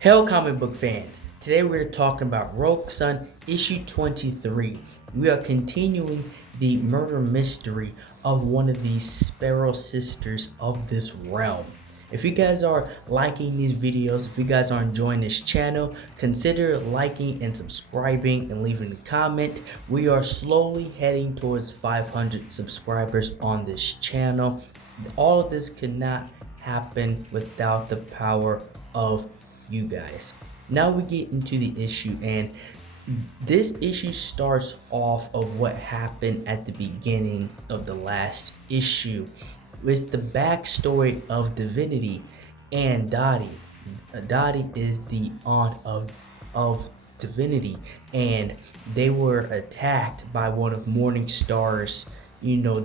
Hello, comic book fans. Today we're talking about Rogue Sun issue 23. We are continuing the murder mystery of one of the Sparrow sisters of this realm. If you guys are liking these videos, if you guys are enjoying this channel, consider liking and subscribing and leaving a comment. We are slowly heading towards 500 subscribers on this channel. All of this could not happen without the power of you guys. Now we get into the issue, and this issue starts off of what happened at the beginning of the last issue with the backstory of Divinity and Dottie. Dottie is the aunt of Divinity, and they were attacked by one of Morningstar's,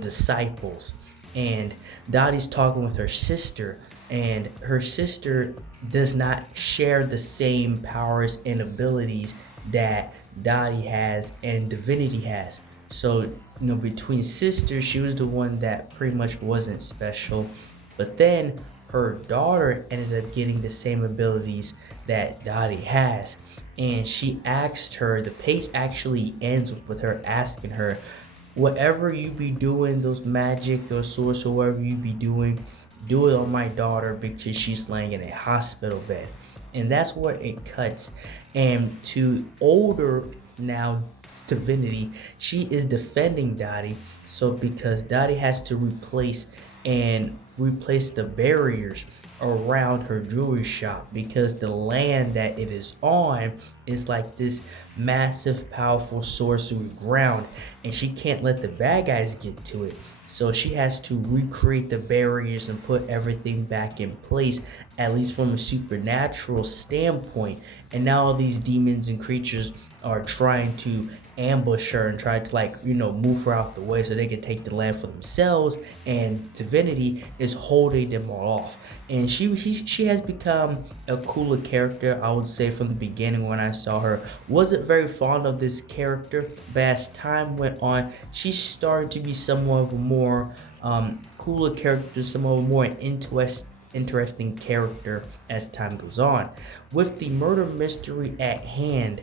disciples. And Dottie's talking with her sister, and her sister does not share the same powers and abilities that Dottie has and Divinity has. So, between sisters, she was the one that pretty much wasn't special. But then her daughter ended up getting the same abilities that Dottie has. And she asked her, the page actually ends with her asking her, whatever you be doing, those magic or source or whatever you be doing, do it on my daughter because she's laying in a hospital bed. And that's where it cuts. And to older now Divinity, she is defending Dottie. So because Dottie has to replace the barriers around her jewelry shop, because the land that it is on is like this massive powerful sorcery ground, and she can't let the bad guys get to it. So she has to recreate the barriers and put everything back in place, at least from a supernatural standpoint. And now all these demons and creatures are trying to ambush her and try to move her out the way so they can take the land for themselves, and Divinity is holding them all off. And she has become a cooler character, I would say. From the beginning when I saw her, wasn't very fond of this character, but as time went on, she's starting to be somewhat of a more cooler character, somewhat of a more interesting character as time goes on. With the murder mystery at hand,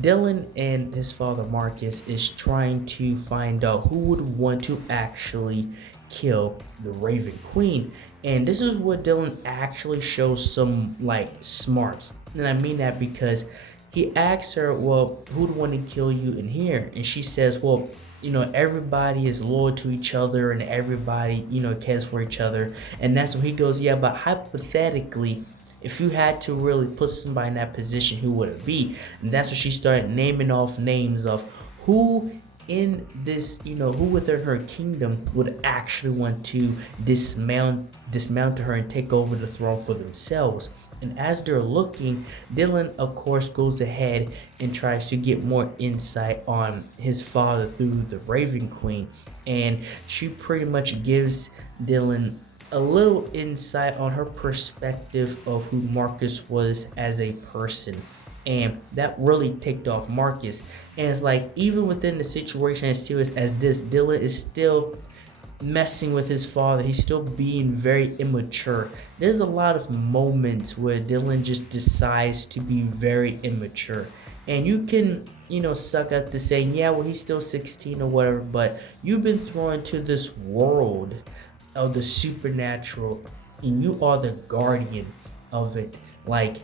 Dylan and his father Marcus is trying to find out who would want to actually kill the Raven Queen. And this is what Dylan actually shows some smarts. And I mean that because he asks her, well, who'd want to kill you in here? And she says, well, everybody is loyal to each other and everybody, cares for each other. And that's when he goes, yeah, but hypothetically, if you had to really put somebody in that position, who would it be? And that's when she started naming off names of who in this, who within her kingdom would actually want to dismount her and take over the throne for themselves. And as they're looking, Dylan, of course, goes ahead and tries to get more insight on his father through the Raven Queen. And she pretty much gives Dylan a little insight on her perspective of who Marcus was as a person. And that really ticked off Marcus. And it's like, even within the situation as serious as this, Dylan is still messing with his father. He's still being very immature. There's a lot of moments where Dylan just decides to be very immature. And you can, suck up to saying, yeah, well, he's still 16 or whatever, but you've been thrown into this world of the supernatural and you are the guardian of it. Like,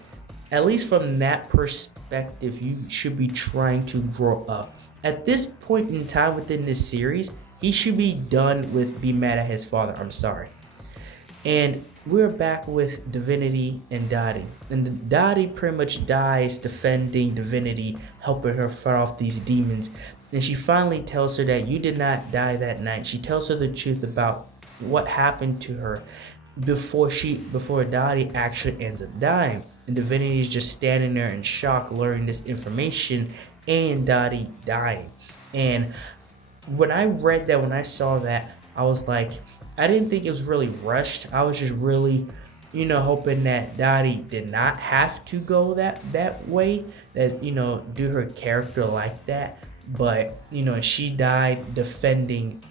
at least from that perspective, you should be trying to grow up. At this point in time within this series, he should be done with being mad at his father. I'm sorry. And we're back with Divinity and Dottie. And Dottie pretty much dies defending Divinity, helping her fight off these demons. And she finally tells her that you did not die that night. She tells her the truth about what happened to her before Dottie actually ends up dying. And Divinity is just standing there in shock, learning this information, and Dottie dying. And when I saw that, I was like, I didn't think it was really rushed. I was just really, hoping that Dottie did not have to go that way, that, do her character like that. but she died defending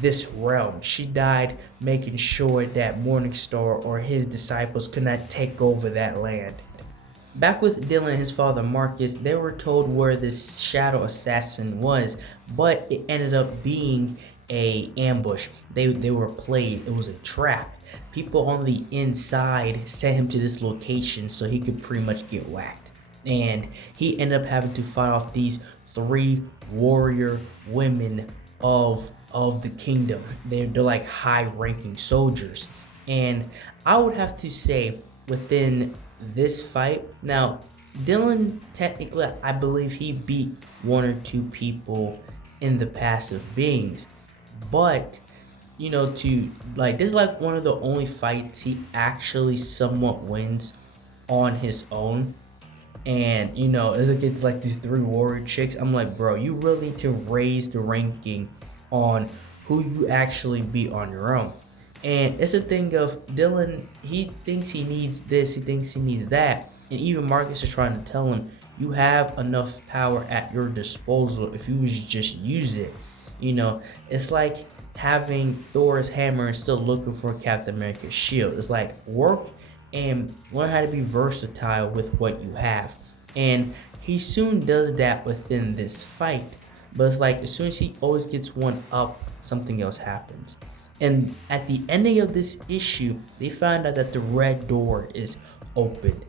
this realm. She died making sure that Morningstar or his disciples could not take over that land. Back with Dylan and his father Marcus, they were told where this shadow assassin was, but it ended up being a ambush. They were played. It was a trap. People on the inside sent him to this location so he could pretty much get whacked. And he ended up having to fight off these 3 warrior women of the kingdom. They're like high ranking soldiers. And I would have to say within this fight, now Dylan technically I believe he beat 1 or 2 people in the passive beings, but to like this is like one of the only fights he actually somewhat wins on his own. And as it gets like these 3 warrior chicks, I'm like, bro, you really need to raise the ranking on who you actually beat on your own. And it's a thing of Dylan, he thinks he needs this, he thinks he needs that. And even Marcus is trying to tell him, you have enough power at your disposal if you just use it. It's like having Thor's hammer and still looking for Captain America's shield. It's like work and learn how to be versatile with what you have. And he soon does that within this fight. But it's like as soon as he always gets one up, something else happens. And at the ending of this issue, they find out that the red door is open.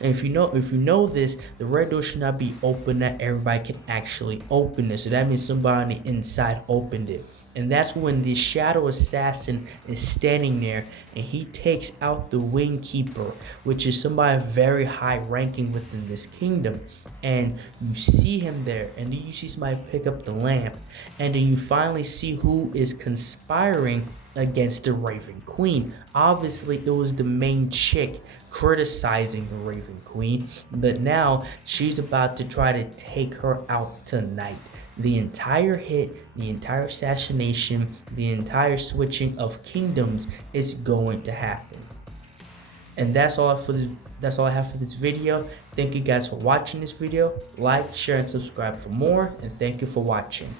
And if you know this, the red door should not be open that everybody can actually open it. So that means somebody on the inside opened it. And that's when the shadow assassin is standing there and he takes out the wing keeper, which is somebody very high ranking within this kingdom. And you see him there, and then you see somebody pick up the lamp, and then you finally see who is conspiring against the Raven Queen. Obviously, it was the main chick criticizing the Raven Queen, but now she's about to try to take her out tonight. The entire hit, the entire assassination, the entire switching of kingdoms is going to happen. And that's all I have for this video. Thank you guys for watching this video. Like, share, and subscribe for more, and thank you for watching.